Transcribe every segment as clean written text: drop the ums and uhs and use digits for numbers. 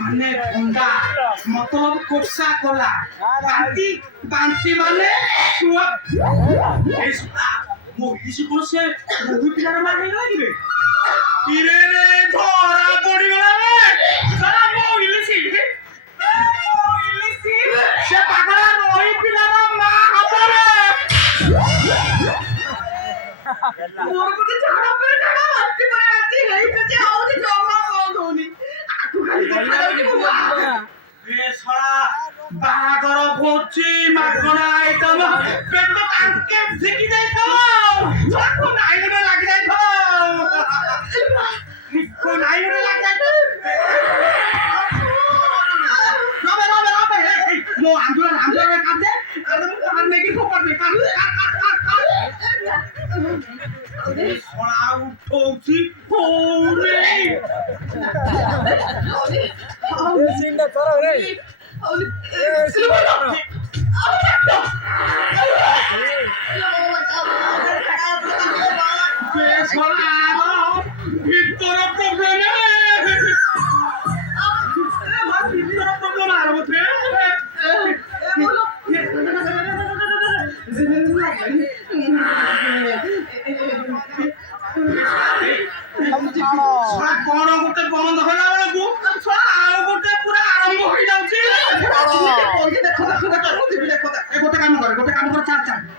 মানে ঠান্ডা মতলব কোকসা কোলা বান্তি বান্তি মানে মহিষি কোসে বহু পিলার মারে লাগিবে ইরে রে ধরা পড়ি গলা রে সারা মহিষি সে পাগলা নই পিলার মা হাতরে মোর কোতে ছাড়া পড়ে টাকা বান্তি করে আছি এই যে আউজি জমা হউনি আটু খালি দেখা এ ছড়া বাহাগর ভোজি মাখনা আইটম পেট টাঙ্কে ঝিকি যাইতাও ছড়া কোন আইনে লাগি যাইতাও কোন আইনে লাগি যাইতাও রবে রবে রবে মো আন্দোলন কাট দে আর মো মেকি ফোপার দে কাট ছড়া উঠছি ওরে সিনটা করো রে ভিতরে প্রবলেম আর মধ্যে କଣ ଗୋଟେ ବନ୍ଦ ହେଲା ବେଳକୁ ଆଉ ଗୋଟେ ପୁରା ଆରମ୍ଭ ହେଇଯାଉଛି ଗୋଟେ କାମ କର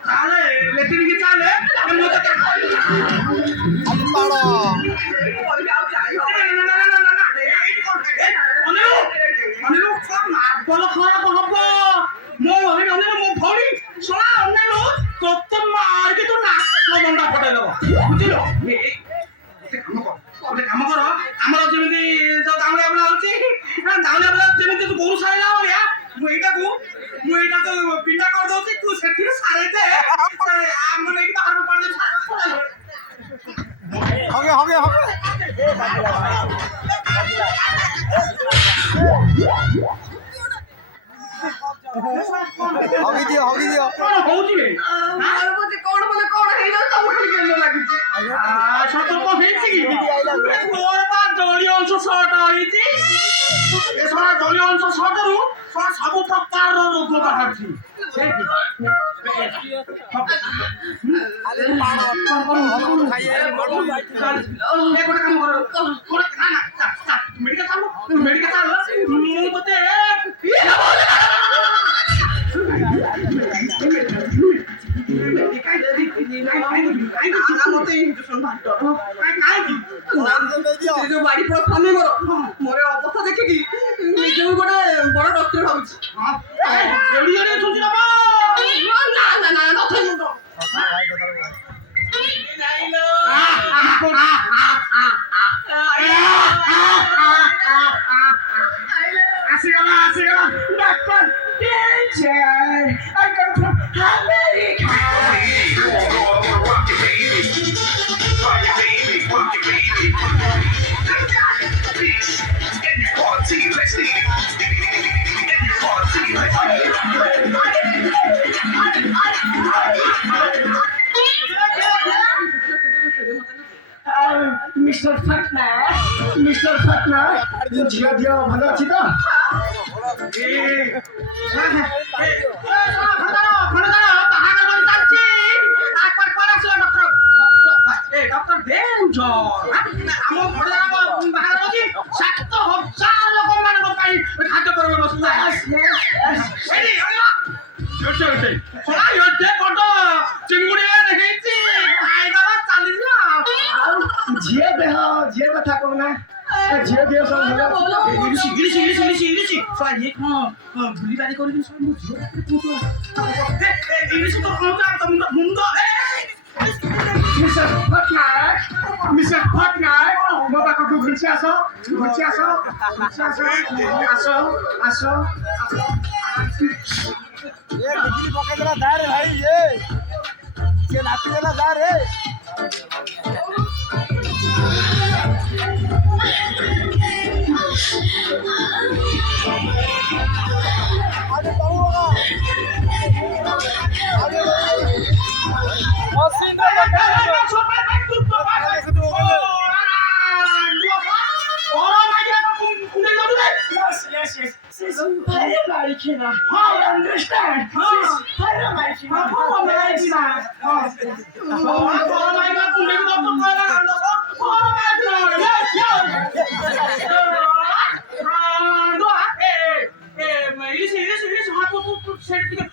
ଚାଲେ ଲେଟ୍ରିନ୍ ଚାଲେ ମାର୍ବଲ ଖରାପ ହବ ମୋ ଭଉଣୀ ଶୁଣା ଅନେକ ତୋତେ ମାରିକି ତୁ ନାକ ଦଣ୍ଡା ଫଟେଇ ଦବ ବୁଝିଲ ଗୋଟେ କାମ କର ଆମର ଯେମିତି ଯୋଉ ଦାଉଳିଆ ବେଳା ହଉଛି ଦାଉଳିଆ ବେଳା ଯେମିତି ତୁ ଗୋରୁ ସାରିଲା ଭଳିଆ ମୁଁ ଏଇଟାକୁ ପିଣ୍ଡା କରିଦଉଛି ତୁ ସେଥିରେ ସାରେଇ ଦେ ଆମେ ନେଇକି ବାହାରକୁ ପଡିଲେ ହଗି ଦିଅ କଣ ହଉଛି କଣ ବୋଲେ କଣ ହେଇଯାଉଛି ତମକୁ ଖାଲି କେମିତି ଲାଗୁଛି ସତର୍କ ହେଇଛି କି ମୋର ବା ଜଳୀୟ ଅଂଶ ସର୍ଟ ହେଇଛି ଏ ସାରା ଜଳୀୟ ଅଂଶ ସର୍ଟରୁ ସବୁ ପ୍ରକାରର ରୋଗ ବାହାରୁଛି ମେଡିକାଲ ଚାଲ ମୁଁ ତତେ বাড়ি পুরো থামে মোরে অবস্থা দেখে কি নিজেও গোটে বড় ডক্টর ভাবছি আসিগলা ডাক্তার I come from America. Mr. Fatna, ঝিয়া দিয়া ভালো আছি তো ডক্টর ডেঞ্জর ଆମ ଘର ବାହାରେ ଅଛି 7,000 ଲୋକମାନଙ୍କ ପାଇଁ ଖାଦ୍ୟ କରିବ ବସୁଛେ ଚିଙ୍ଗୁଡି ହେଇଛି ଖାଇଦବା ଚାଲିଛି ଝିଅ କଥା କହୁନା ଝିଅ ଦେହ ସବୁ ବୁଲିବାରି କରିକି ସବୁ ଇଂଲିଶ ତ ମୁଣ୍ଡ Mr. Patnaik, ମୋ ପାଖକୁ ଘୁଞ୍ଚି ଆସ ପକେଇଦେଲା ଭାଇ नाचेगा ना जा रे आगे बढ़ूंगा आगे मशीन में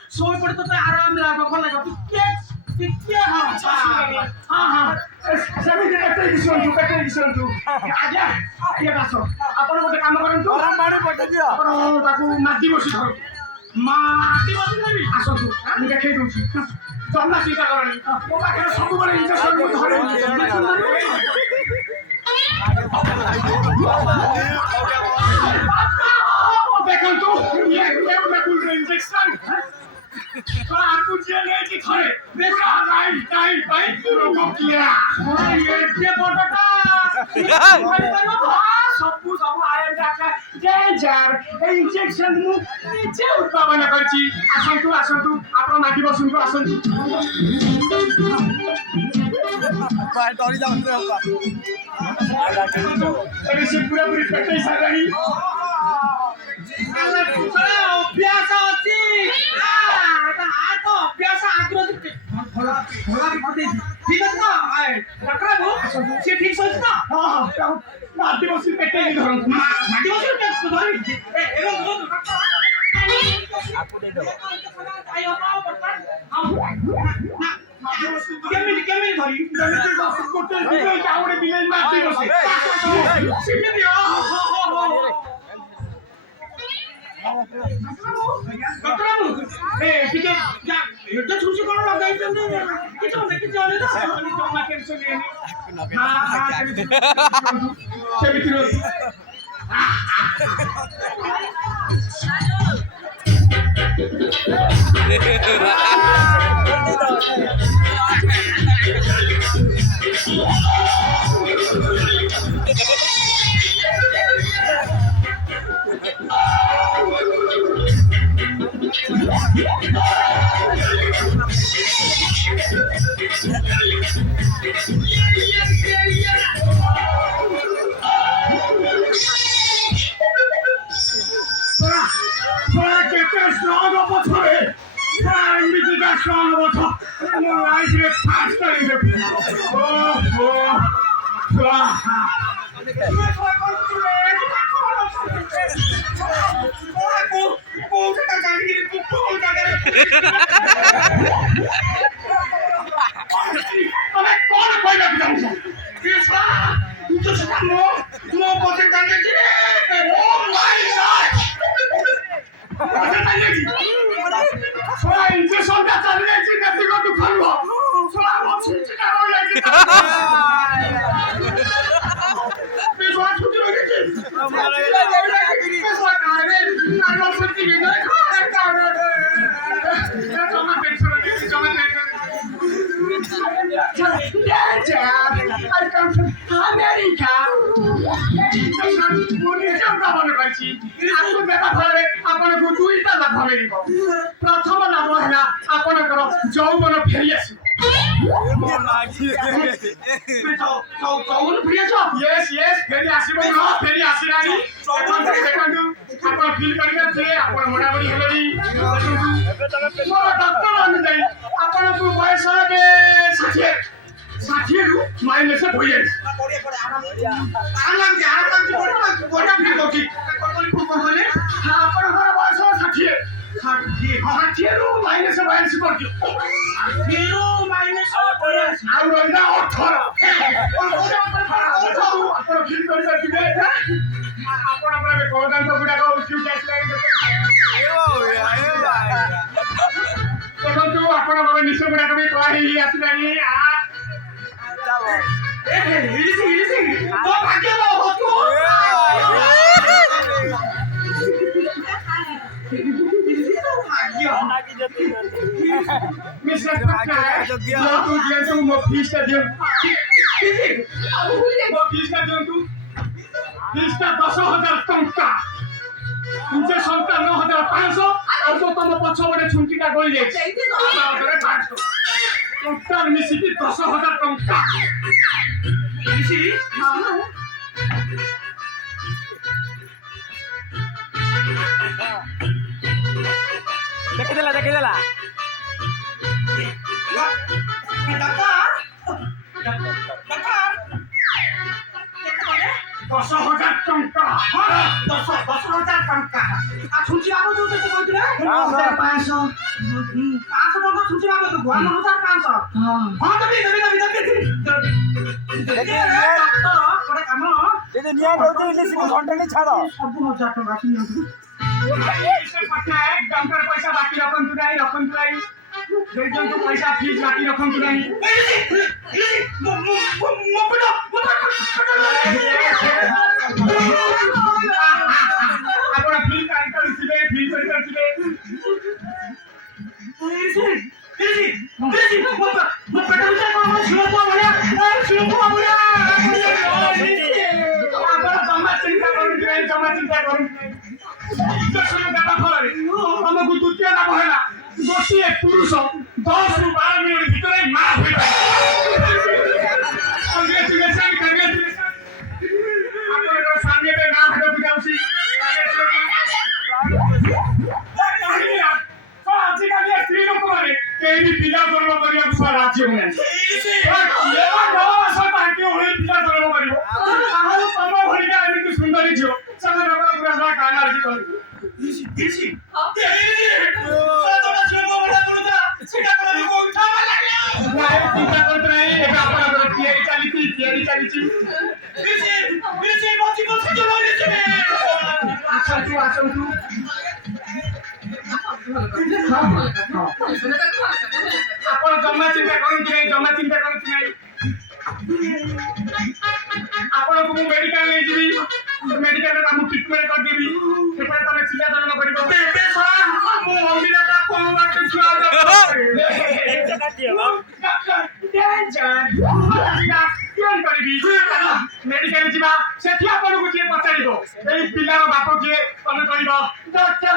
सोई पड़तो तो आराम लागो कोण लागो किती ଆପଣ ଗୋଟେ କାମ କରନ୍ତୁ पानी पटा दिया ଆପଣ ତାକୁ ମାଟି ବସି ଧର ମାଟି ବସି ଧରି ଆସନ୍ତୁ ମୁଁ ଦେଖେଇ ଦଉଛି ଜମା ଚିନ୍ତା କରନି ମୋ ପାଖରେ ସବୁବେଳେ ଇଞ୍ଜେକ୍ସନ ମୁଁ ଧରେ ଦେଖନ୍ତୁ ଇଞ୍ଜେକ୍ସନ तो आपको जेल है कि खड़े बेटा लाइफ टाइम भाई रोको किया ये बोलता सब आयन डाक्टर डेंजर इंजेक्शन मु निचे उत्पादन करछि आसंतु आपण माटी बसंतु आसंतु भाई डरी जाओ रे होगा अरे से पूरा पेटे सागणी अरे अभ्यास अछि अभ्यास आग्रह भोला ठीक है ना डॉक्टर बाबू से ठीक सोच ना हां माटी बसी पेटे ही धरन माटी बसी पेटे धरि एवं आपको दे दो आयो पाओ बर्तन हां केमिन धरि जमिते कोटे दिले जावड़े दिले माटी बसी सिके दियो डॉक्टर बाबू ए ठीक है जा ଏଟା ଛୁଛି କଣ ଲଗାଇଛନ୍ତି କିଛି ଅଲେ ନା ଜମା ଟେନସନ ନେନି ସେମିତି ରହି प्रथम लाभ है आपणकर जौवन फेरी आस जौवन फेरी आस यस यस फेरी आसब न फेरी आसला देखु आप फिल करेंगे आप मोटामोटी हेल्ली मोर डॉक्टर अनुजाई आपन को बयस हे 60 रु माइनस हो जाए आराम से बढ़िया फिल होची कहले आपन घर बयस 60 रु माइनस 42 कर दियो 0 माइनस 42 आ रहिला 18 आपन फिल कर दिबे आपन अपना कोदान तो गुडा को क्यू टैक्स लाइन देखो आपन बाबा निश्चय गुडा को कहि आसलानी आ हिलिसी तो भाग्य हो तू भाग्य Mr. Pakai, dia tu mau pista dia. Mau pista dia tu. Pista 10,000 ଟଙ୍କା। ନିଜେ ସନ୍ତାନ 9,500 ଆଉ ତ ତମ ପଛପଟେ ଛୁଞ୍ଚିଟା ଗଳି ଯାଇଛି। ବାବଦରେ 500 ଟୋଟାଲ ମିଶିକି 10,000 ଟଙ୍କା। ଦେଖିଦେଲା। ଦଶ ହଜାର ଟଙ୍କା। 10,000 ଟଙ୍କା। ଆଉ ଛୁଞ୍ଚି ବାବଦ ଯୋଉ କେତେ କହିଥିଲେ? 500 ଟଙ୍କା ଛୁଞ୍ଚି ବାବଦ ଦବୁ। ଆମ 1,500। ହଁ ଦେବି। ଡକ୍ଟର ଗୋଟେ କାମ ଯଦି ନିଆଁ ଦଉଛି ଘଣ୍ଟାଟେ ଛାଡ଼। ସବୁ 1,000 ଟଙ୍କା ନିଅନ୍ତୁ। ଟଙ୍କାର ପଇସା ବାକି ରଖନ୍ତୁ ନାହିଁ। ଦେଇଦିଅନ୍ତୁ ପଇସା ଫିସ୍ ବାକି ରଖନ୍ତୁ ନାହିଁ। ଆପଣ ଫିଲ୍ କରିପାରୁଥିବେ। ମୋ ପେଟ ଭିତରେ କଣ ଶିଳପୁଆ ଭଳିଆ ଆପଣ ଜମା ଚିନ୍ତା କରନ୍ତୁ ନାହିଁ। ଇଞ୍ଜେକ୍ସନ ଦେବା ଫଳରେ ତମକୁ ଦ୍ୱିତୀୟ ଲାଭ ହେଲା ଗୋଟିଏ ପୁରୁଷ 10ରୁ 12 ମିନିଟ୍ ଭିତରେ ମା ହୋଇପାରିବ। ଆପଣଙ୍କର ସ୍ୱାମୀ ଏବେ ମା ହେବାକୁ ଯାଉଛି। ଆଜିକାଲି ସ୍ତ୍ରୀ ଲୋକମାନେ କେହି ବି ପିଲା ଜନ୍ମ କରିବାକୁ ରାଜି ହଉନାହାନ୍ତି। ପିଲା ଜନ୍ମ କରିବ ଆଉ ତମ ଭଳିକା ଏମିତି ସୁନ୍ଦରୀ ଝିଅ ସେମାନଙ୍କର ପୁରା କାନାର୍ଜି କରିବ। ଚିନ୍ତା କରନ୍ତୁ ନାହିଁ। ଏବେ ଆପଣଙ୍କର ତିଆରି ଚାଲିଛି। ଆସନ୍ତୁ। ଆପଣ ଜମା ଚିନ୍ତା କରନ୍ତୁ ନାହିଁ। ଆପଣଙ୍କୁ ମୁଁ ମେଡିକାଲ ନେଇଯିବି। ମେଡିକାଲରେ ତାଙ୍କୁ ଟ୍ରିଟମେଣ୍ଟ କରିଦେବି। ସେପଟେ ତମେ ପିଲା ଜନ୍ମ କରିବ। ମୁଁ ଅଣ୍ଡିରାଟା କୋଉ ବାଟେ ଛୁଆ ମେଡିକାଲ ଯିବା। ସେଠି ଆପଣଙ୍କୁ କିଏ ପଚାରିବ ଏଇ ପିଲାର ବାପ କିଏ? ତମେ କହିବ ଡକ୍ଟର